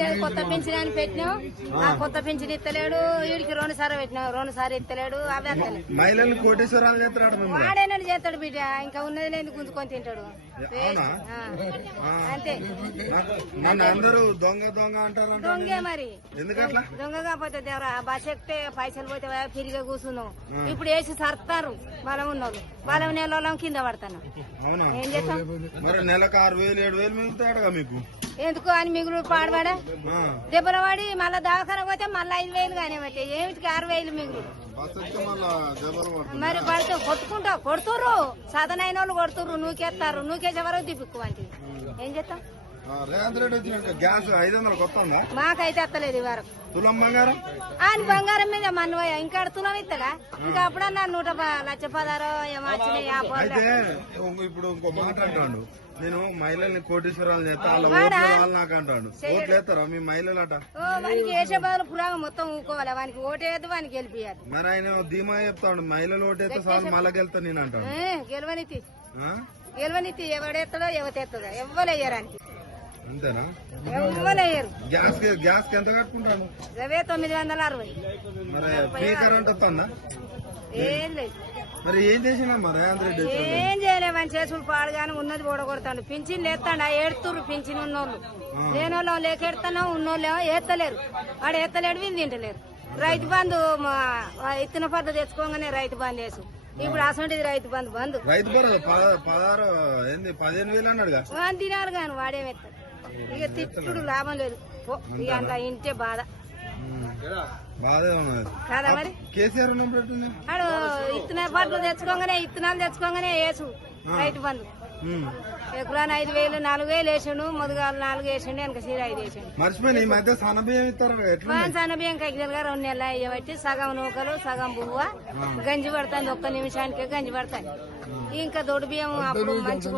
లేదు కొత్త పింఛన్ అని పెట్టినాం ఆ కొత్త పింఛన్ ఇస్తలేడు వీడికి 2 సార్లు పెట్టినాం 2 సార్లు ఇస్తలేడు అవి వస్తలేదు మహిళలు కోటేశ్వరాలు చేస్తాడు వాడేనాడు చేస్తాడు బిడ్డ ఇంకా ఉన్నది లేదు గుంజుకొని తింటాడు అంతే మన అందరూ దొంగ దొంగ అంటారు దొంగే మరి ఎందుకట్లా దొంగ కాకపోతే దేవరా బస్ ఎక్కితే పైసలు పోతే ఫ్రీగా కూర్చున్నాం ఇప్పుడు వేసి సర్తారు బలం ఉన్నోళ్ళు బలం నెలలో కింద పడతాను అవునా ఏం చేస్తాం మరి నెలకు 6,000 7,000 మిగులుతాడుగా మీకు ఎందుకు అని మిగులు పాడబడా దెబ్బలు పడి మళ్ళా దవాఖాన పోతే మళ్ళీ 5,000 కానీ బట్టి ఏమిటికి 6,000 మిగులు మరి పడితే కొట్టుకుంటావు కొడుతుర్రు సాధనైన వాళ్ళు కొడుతుర్రు నూకేస్తారు నూకేసే వరకు దిప్పుకు అంటే ఏం చేస్తాం రేవంత్ రెడ్డి వచ్చినాక గ్యాస్ 500 కొత్తందా మాకైతే ఎత్తలేదు ఈ వరకు తులం బంగారం ఆయన బంగారం మీద మన్ను ఇంకా తులం ఇస్తాడా ఇంకా అప్పుడన్నా 1,16,000 ఏమో వచ్చినాయి అయితే ఇప్పుడు ఇంకో మాట అంటాడు నేను మహిళల్ని కోటేశ్వరాలు చేస్తా వాళ్ళ నాకు అంటాడు ఓట్లు వేస్తారా మీ మహిళలు అట వానికి వేసే బదులు పురాగం మొత్తం ఊకోవాలి వానికి ఓటేయద్దు వానికి గెలిపియాలి మరి ఆయన ధీమా చెప్తాడు మహిళలు ఓటేస్తే చాలు మళ్ళా గెలుతా నేను అంటాడు గెలవనితి గెలవనితి ఎవడెత్తడో ఎవతెత్తదో ఎవ్వలేయరానికి అంతేనా ఎవ్వలేయరు గ్యాస్ కి ఎంత కట్టుకుంటాను 960 మరి ఫ్రీ కరెంట్ వస్తుందా ఏం లేదు మరి ఏం చేసినమ్మా రేవంత్ రెడ్డి ఏం చేయలేమని చేసులు పాడుగానే ఉన్నది ఓడగొడతాడు పింఛన్ లేస్తాడు ఏడుతుర్రు పింఛన్ ఉన్నోళ్ళు లేనోళ్ళం లేకెడతానో ఉన్నోళ్ళేమో ఏత్తలేరు వాడు ఏత్తలేడు వీళ్ళు తింటలేరు రైతు బంధు ఇత్తన పద్ధతి తెచ్చుకోగానే రైతు బంధు వేసు ఇప్పుడు అసలు రైతు బంధు బంధు రైతు భరోసా 15,000 అన్నాడుగా తినాలి కానీ వాడేమెత్తాడు ఇక తిట్టుడు లాభం లేదు ఇక అంత ఇంటే బాధ బాధే ఉన్నది కాదా మరి కేసీఆర్ ఉన్నప్పుడు వాడు ఇత్తన పద్ధతులు ఇత్తనాలు తెచ్చుకోగానే వేసు రైతు బంధు ఎకరాన్ని 5,000 4,000 వేసాడు మొదగాలు 4 వేసాడు వెనక సీర 5 వేసాడు మర్చిపోయిన ఈ మధ్య సన్నబియ్యం ఇస్తారు సన్నబియ్యం కైకిలుగా 2 నెలలు అయ్యబట్టి సగం నూకలు సగం బువ్వ గంజి పడతాను 1 నిమిషానికే గంజి పడతాను ఇంకా దొడ్డు బియ్యం అప్పుడు మంచిగా